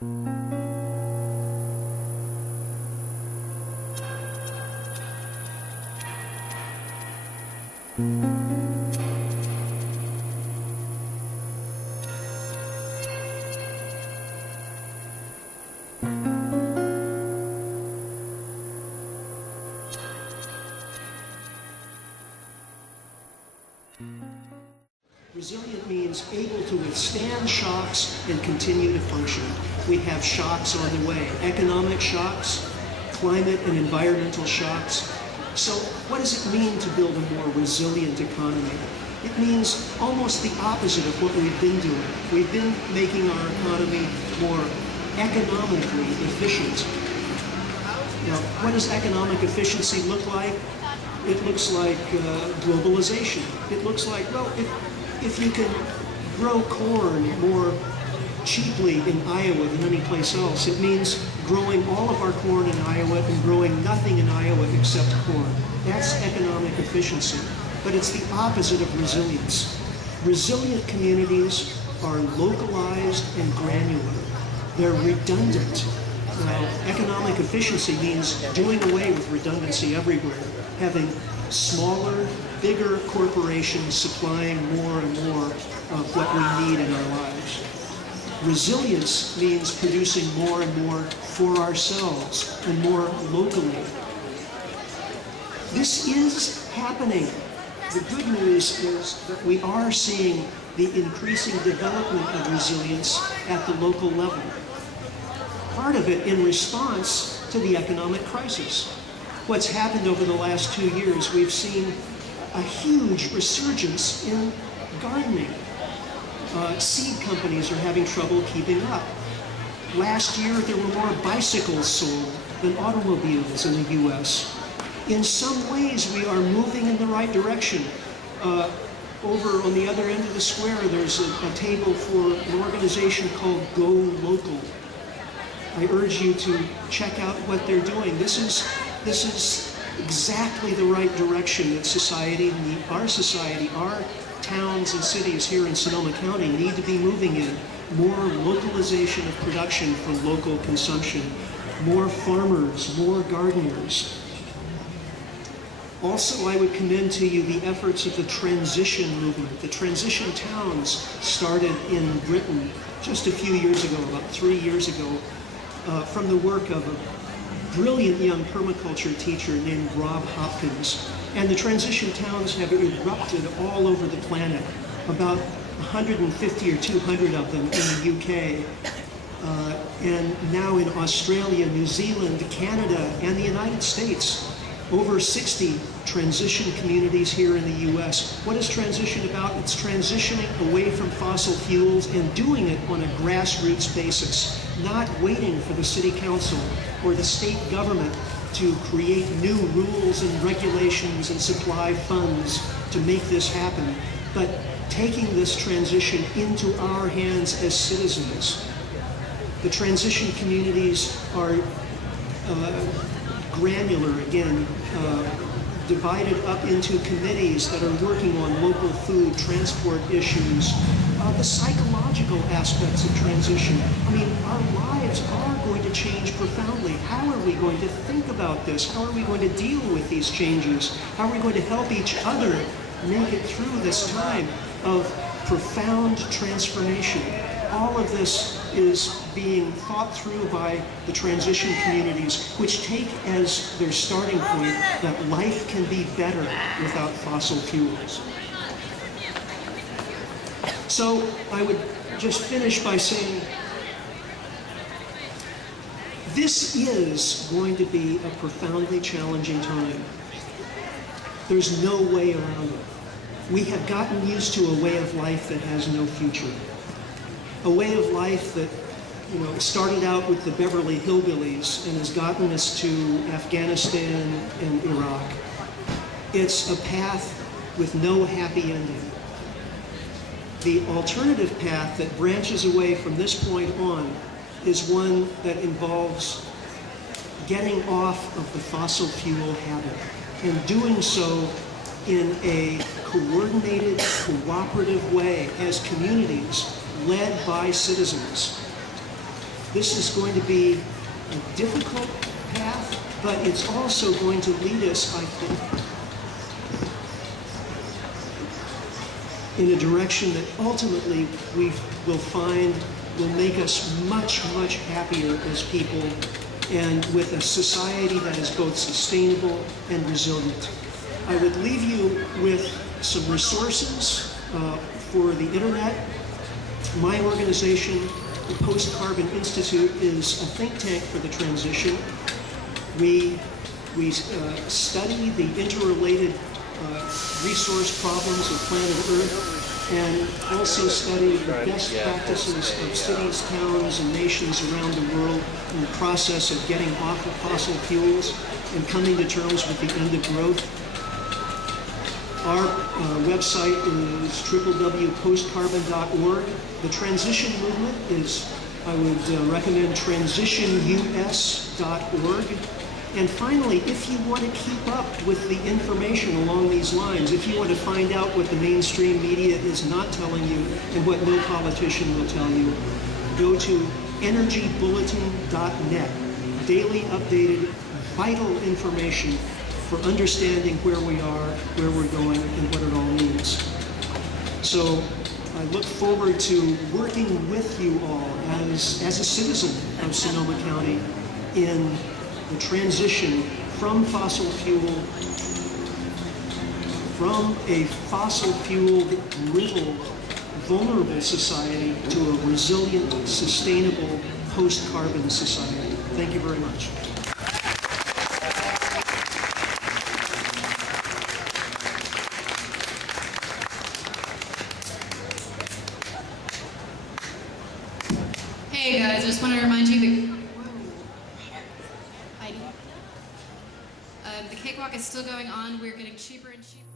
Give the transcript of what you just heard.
Resilient means able to withstand shocks and continue to function. We have shocks on the way, economic shocks, climate and environmental shocks. So what does it mean to build a more resilient economy? It means almost the opposite of what we've been doing. We've been making our economy more economically efficient. Now, what does economic efficiency look like? It looks like globalization. It looks like, well, if you can grow corn more cheaply in Iowa than any place else, it means growing all of our corn in Iowa and growing nothing in Iowa except corn. That's economic efficiency. But it's the opposite of resilience. Resilient communities are localized and granular. They're redundant. Now, economic efficiency means doing away with redundancy everywhere, having smaller, bigger corporations supplying more and more of what we need in our lives. Resilience means producing more and more for ourselves and more locally. This is happening. The good news is that we are seeing the increasing development of resilience at the local level. Part of it in response to the economic crisis. What's happened over the last 2 years, we've seen a huge resurgence in gardening. Seed companies are having trouble keeping up. Last year, there were more bicycles sold than automobiles in the U.S. In some ways, we are moving in the right direction. Over on the other end of the square, there's a table for an organization called Go Local. I urge you to check out what they're doing. This is exactly the right direction that society, our towns and cities here in Sonoma County need to be moving in. More localization of production for local consumption, more farmers, more gardeners. Also, I would commend to you the efforts of the transition movement. The transition towns started in Britain just a few years ago, about 3 years ago, from the work of a brilliant young permaculture teacher named Rob Hopkins. And the transition towns have erupted all over the planet, about 150 or 200 of them in the UK, and now in Australia, New Zealand, Canada, and the United States. Over 60 transition communities here in the US. What is transition about? It's transitioning away from fossil fuels and doing it on a grassroots basis, not waiting for the city council or the state government to create new rules and regulations and supply funds to make this happen, but taking this transition into our hands as citizens. The transition communities are granular, again, divided up into committees that are working on local food, transport issues, the psychological aspects of transition. I mean, our lives are going to change profoundly. How are we going to think about this? How are we going to deal with these changes? How are we going to help each other make it through this time of profound transformation? All of this is being thought through by the transition communities, which take as their starting point that life can be better without fossil fuels. So I would just finish by saying, this is going to be a profoundly challenging time. There's no way around it. We have gotten used to a way of life that has no future. A way of life that, started out with the Beverly Hillbillies and has gotten us to Afghanistan and Iraq. It's a path with no happy ending. The alternative path that branches away from this point on is one that involves getting off of the fossil fuel habit and doing so in a coordinated, cooperative way as communities led by citizens. This is going to be a difficult path, but it's also going to lead us, I think, in a direction that ultimately we will find will make us much, much happier as people, and with a society that is both sustainable and resilient. I would leave you with some resources for the internet. My organization, the Post-Carbon Institute, is a think tank for the transition. We study the interrelated resource problems of planet Earth, and also study the best practices of cities, towns, and nations around the world in the process of getting off of fossil fuels and coming to terms with the end of growth. Our website is www.postcarbon.org. The transition movement is, I would recommend transitionus.org. And finally, if you want to keep up with the information along these lines, if you want to find out what the mainstream media is not telling you and what no politician will tell you, go to energybulletin.net. Daily updated, vital information for understanding where we are, where we're going, and what it all means. So I look forward to working with you all as a citizen of Sonoma County in the transition from fossil fuel, from a fossil fuel riddled, vulnerable society to a resilient, sustainable, post-carbon society. Thank you very much. Hey guys, I just want to remind you that the cakewalk is still going on. We're getting cheaper and cheaper.